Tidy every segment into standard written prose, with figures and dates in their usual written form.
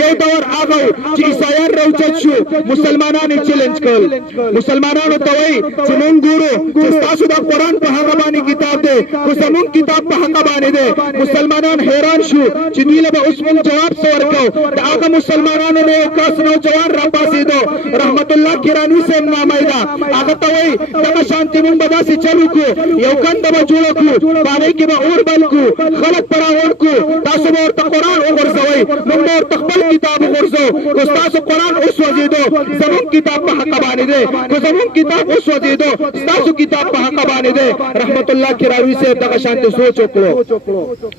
یو دور هغه چې عیسایان راوچت شو مسلمانان چیلنج کړ مسلمانانو ته وایي چې مونږ ګورو چې تاسو د قرآن په هغه باندې کتاب دی خو زمونږ کتاب په هغه باندې دی مسلمانان حیران شو چې دوی له به اوس مونږ جواب څه ورکوو د هغه مسلمانانو نه یو کس نوجوان راپاڅېدو رحمت الله کراني صاحب نامه ده هغه ته وایي دغه شانتې مونږ به داسې چل وکړو یو کنده به جوړه کړو په هغې کې به اور بل کړو خلک به راغونډ کړو تاسو به ورته قرآن وغورځوئ مونږ به ورته خپل کتاب وغورځو خو ستاسو قرآن وسوځېدو زمونږ کتاب په حق باندې دی خو زمونږ کتاب وسوځېدو ستاسو کتاب په حق باندې دی رحمت الله کراني صاحب دغه شانتې سوچ وکړو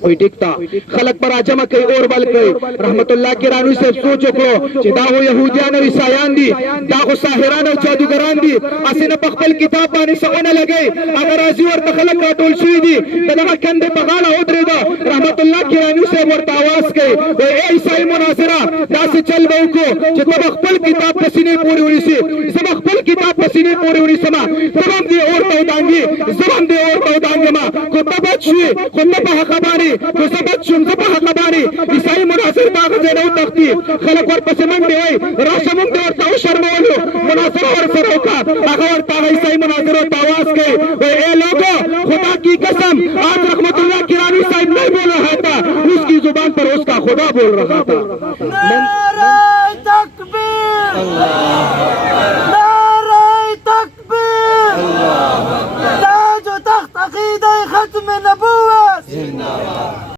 وایي ټیک ده خلک به راجمع کوي اور بل کوي رحمت الله کراني صاحب سوچ وکړو چې دا خو یهودیان او عیسایان دي دا خو ساحران او جادوګران دي هسې نه په خپل کتاب باندې څه ونه لګوي هغه راځي ورته خلک راټول شوي دي د دغه کندې په غاړه ودرېده رحمت الله کراني صاحب ورته اواز کوي وایي ای عیسایي مناظره داسې چل به وکړو چې ته به خپل کتاب په سینې پورې ونیسي زه به خپل کتاب په سینې پورې ونیسمه ته به هم دې اور ته ودانګې زه به هم دې اور ته ودانګمه خو ته بد شوې خو ته په حقه باندې خو زه بد شوم زه په حقه باندې عیسایي مناظر د هغه ځای نه وتښتي خلک ورپسې منډې وایي راشه موږ دې ورته وشرمولو مناظره ورسره وکړه هغه ورته هغه عیسایي مناظر ورته आवाज کوي وایي اے لوگو خدا کی قسم آج رحمت اللہ کرانی صاحب نہیں بول رہا تھا اس کی زبان پر اس کا خدا بول رہا تھا نعرہ تکبیر